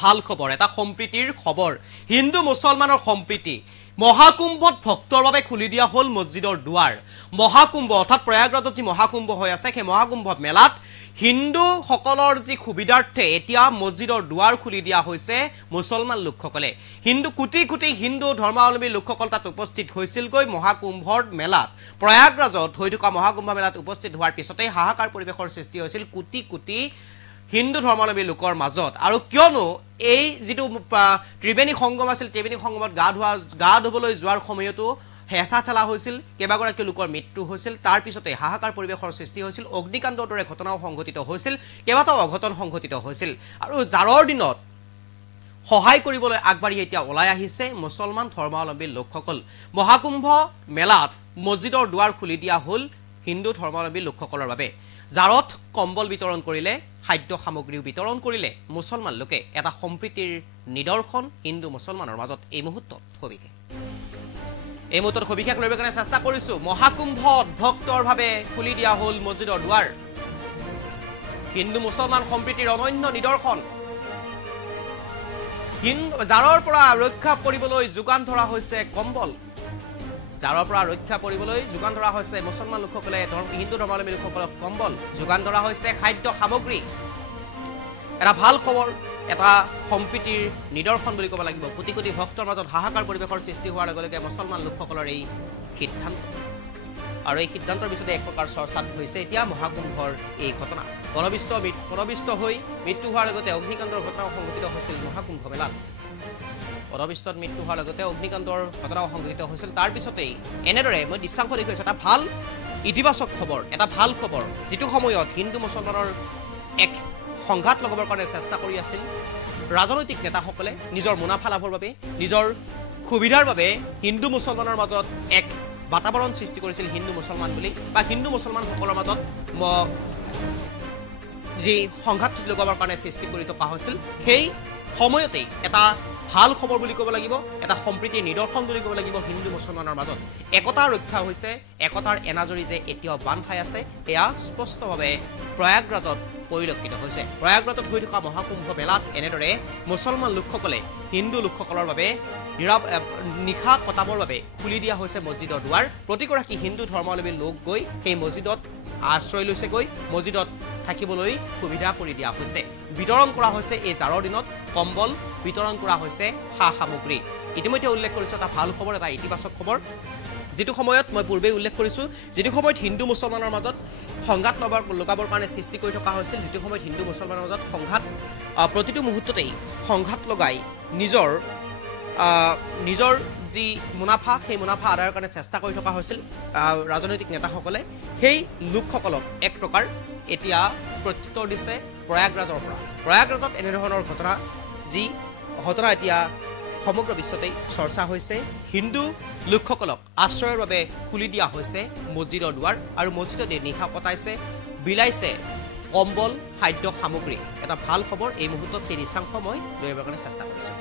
ভাল খবৰ এটা সম্প্ৰীতিৰ খবৰ হিন্দু মুছলমানৰ সম্প্ৰীতি মহাকুম্ভত ভক্তৰ বাবে খুলি দিয়া হল মছজিদৰ দুৱাৰ মহাকুম্ভ অৰ্থাৎ প্ৰয়াগৰাজত যি মহাকুম্ভ হৈ আছে সেই মহাকুম্ভ মেলাত হিন্দু সকলৰ যি সুবিধাৰ্থে এতিয়া মছজিদৰ দুৱাৰ খুলি দিয়া হৈছে মুছলমান লোকসকলে হিন্দু কোটি কোটি হিন্দু ধৰ্মাৱলম্বী লোকসকল তাত উপস্থিত হৈছিল গৈ মহাকুম্ভৰ মেলাত প্ৰয়াগৰাজত হৈ থকা মহাকুম্ভ মেলাত উপস্থিত হোৱাৰ পিছতে হাহাকাৰ পৰিবেশৰ সৃষ্টি হৈছিল কোটি কোটি হিন্দু ধৰ্মাৱলম্বী লোকৰ মাজত আৰু কিয়নো এই যেটো ত্ৰিবেণী সংগম আছিল ত্ৰিবেণী সংগমত গা ধুবলৈ যোৱাৰ সময়তো হেঁচা ঠেলা হৈছিল কেইবাগৰাকী লোকৰ মৃত্যু হৈছিল তাৰ পিছতে হাহাকাৰ পৰিবেশৰ সৃষ্টি হৈছিল অগ্নিকাণ্ডৰ দৰে ঘটনাও সংঘটিত হৈছিল কেইবাটাও অঘটন সংঘটিত হৈছিল আৰু জাৰৰ দিনত সহায় কৰিবলৈ আগবাঢ়ি এতিয়া ওলাই আহিছে মুছলমান ধৰ্মাৱলম্বী লোকসকল মহাকুম্ভ মেলাত মছজিদৰ দুৱাৰ খুলি দিয়া হল হিন্দু ধৰ্মাৱলম্বী লোকসকলৰ বাবে জাৰত কম্বল বিতৰণ কৰিলে খাদ্য সামগ্ৰীও বিতৰণ কৰিলে মুছলমান লোকে এটা সম্প্ৰীতিৰ নিদৰ্শন হিন্দু মুছলমানৰ মাজত এই মুহূৰ্তত সবিশেষ লইবৰ কাৰণে চেষ্টা কৰিছো মহাকুম্ভত ভক্তৰ ভাৱে খুলি দিয়া হল মছজিদৰ দুৱাৰ হিন্দু মুছলমান সম্প্ৰীতিৰ অনন্য নিদৰ্শন জাৰৰ পৰা ৰক্ষা কৰিবলৈ যোগান ধৰা হৈছে কম্বল জাৰৰ পৰা ৰক্ষা কৰিবলৈ যোগান ধৰা হৈছে মুছলমান লোকসকলে হিন্দু ধৰ্মাৱলম্বী লোকসকলক কম্বল যোগান ধৰা হৈছে খাদ্য সামগ্ৰী এটা ভাল খবৰ এটা সম্প্ৰীতিৰ নিদৰ্শন বুলি ক'ব লাগিব কোটি কোটি ভক্তৰ মাজত হাহাকাৰ পৰিবেশৰ সৃষ্টি হোৱাৰ লগে লগে মুছলমান লোকসকলৰ এই সিদ্ধান্ত আৰু এই সিদ্ধান্তৰ পিছতে এক প্ৰকাৰ চৰ্চাত হৈছে এতিয়া মহাকুম্ভৰ এই ঘটনা পৰবিষ্ট হৈ মৃত্যু হোৱাৰ লগতে অগ্নিকাণ্ডৰ ঘটনাও সংঘটিত হৈছিল মহাকুম্ভ মেলাত পৰবিষ্টত মৃত্যু হোৱাৰ লগতে অগ্নিকাণ্ডৰ ঘটনাও সংঘটিত হৈছিল তাৰ পিছতেই এনেদৰে মই দৃশ্যাংশ দেখুৱাইছো এটা ভাল ইতিবাচক খবৰ এটা ভাল খবৰ যেটো সময়ত হিন্দু মুছলমানৰ এক সংঘাত লগাবৰ কাৰণে চেষ্টা কৰি আছিল ৰাজনৈতিক নেতাসকলে নিজৰ মুনাফা লাভৰ বাবে নিজৰ সুবিধাৰ বাবে হিন্দু মুছলমানৰ মাজত এক বাতাবৰণ সৃষ্টি কৰিছিল হিন্দু মুছলমান বুলি বা হিন্দু মুছলমান সকলৰ মাজত যি সংঘাত লগাবৰ কাৰণে সৃষ্টি কৰি থকা হৈছিল সেই সময়তেই এটা ভাল খবৰ বুলি ক'ব লাগিব এটা সম্প্ৰীতিৰ নিদৰ্শন বুলি ক'ব লাগিব হিন্দু মুছলমানৰ মাজত একতা ৰক্ষা হৈছে একতাৰ এনাজৰি যে এতিয়াও বান খাই আছে এয়া স্পষ্টভাৱে প্ৰয়াগৰাজত পৰিলক্ষিত হৈছে প্ৰয়াগৰাজত হৈ থকা মহাকুম্ভ মেলাত এনেদৰে মুছলমান লোকসকলে হিন্দু লোকসকলৰ বাবে নিশা কটাবৰ বাবে খুলি দিয়া হৈছে মছজিদৰ দুৱাৰ প্ৰতিগৰাকী হিন্দু ধৰ্মাৱলম্বী লোক গৈ সেই মছজিদত আশ্ৰয় লৈছে গৈ মছজিদত থাকিবলৈ সুবিধা কৰি দিয়া হৈছে বিতৰণ কৰা হৈছে এই জাৰৰ দিনত কম্বল বিতৰণ কৰা হৈছে সা সামগ্ৰী ইতিমধ্যে উল্লেখ কৰিছো এটা ভাল খবৰ এটা ইতিবাচক খবৰ যেটো সময়ত মই পূৰ্বে উল্লেখ কৰিছো যেটো সময়ত হিন্দু মুছলমানৰ মাজত সংঘাত লগাবৰ কাৰণে সৃষ্টি কৰি থকা হৈছিল যেটো সময়ত হিন্দু মুছলমানৰ মাজত সংঘাত প্ৰতিটো মুহূৰ্ততেই সংঘাত লগাই নিজৰ যি মুনাফা সেই মুনাফা আদায়ৰ কাৰণে চেষ্টা কৰি থকা হৈছিল ৰাজনৈতিক নেতাসকলে সেই লোকসকলক এক প্ৰকাৰ এতিয়া প্ৰত্যুত্তৰ দিছে প্ৰয়াগৰাজৰ পৰা প্ৰয়াগৰাজত এনে ধৰণৰ ঘটনা যি ঘটনা এতিয়া সমগ্ৰ বিশ্বতেই চৰ্চা হৈছে হিন্দু লোকসকলক আশ্ৰয়ৰ বাবে খুলি দিয়া হৈছে মছজিদৰ দুৱাৰ আৰু মছজিদত নিশা কটাইছে বিলাইছে কম্বল খাদ্য সামগ্ৰী এটা ভাল খবৰ এই মুহূৰ্তত সেই দৃশ্যাংশ মই লৈ আহিবৰ কাৰণে চেষ্টা কৰিছো